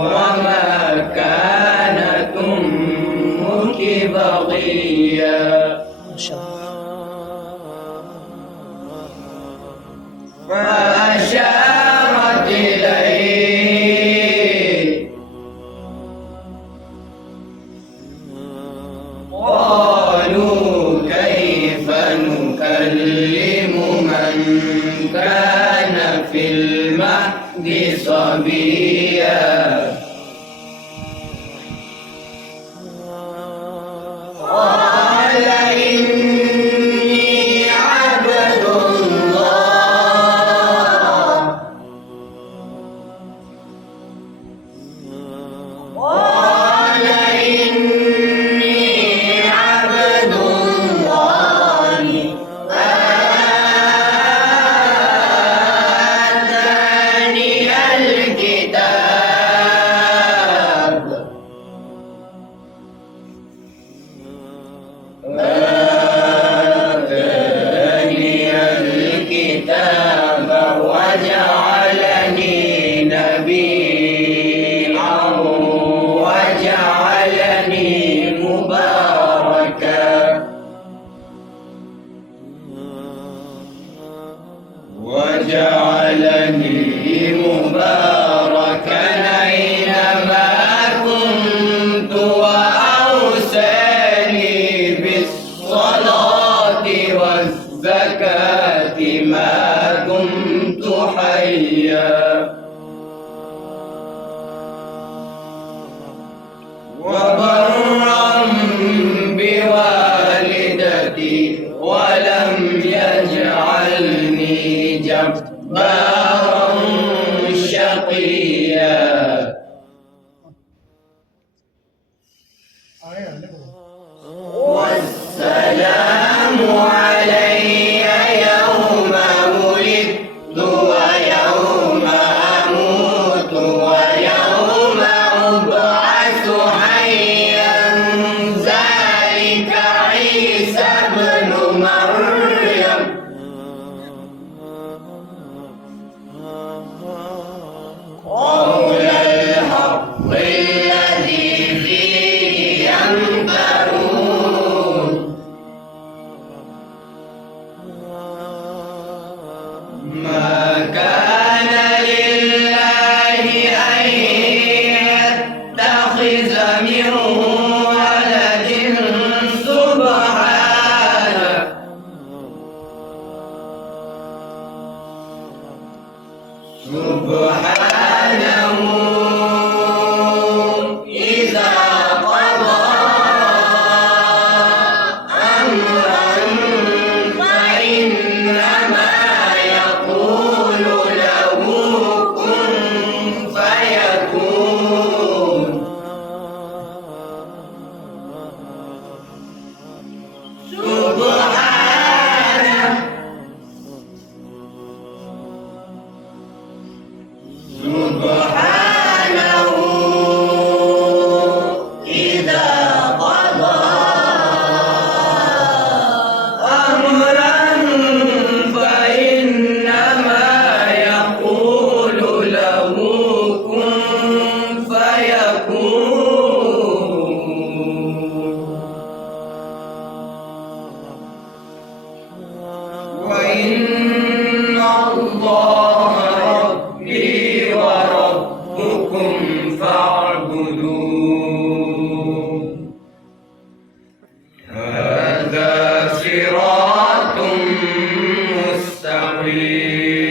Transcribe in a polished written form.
وما كانت أمك بغيا فأشارت إليه قالوا كيف نكلم من كان في المهد صبيا قال إني عبد الله قال إني عبد الله آتاني الكتاب وجعلني نبيا وجعلني مباركا أينما كنت وأوصاني بالصلاة والزكاة ما دمت حيا وبرا بوالدتي ولم يجعلني جبارا شقيا والسلام علي يوم ولدت ويوم أموت ويوم أبعث حيا ذلك عيسى ابن مريم قول الحق الذي فيه يمترون ما كان لله أن يتخذ من ولد سبحانه إذا قضى أمرا فإنما يقول له كن فيكون سبحانه إذا قضى أمرا فإنما يقول له كن فيكون وإن الله ربي وربكم فاعبدوه هذا صراط مستقيم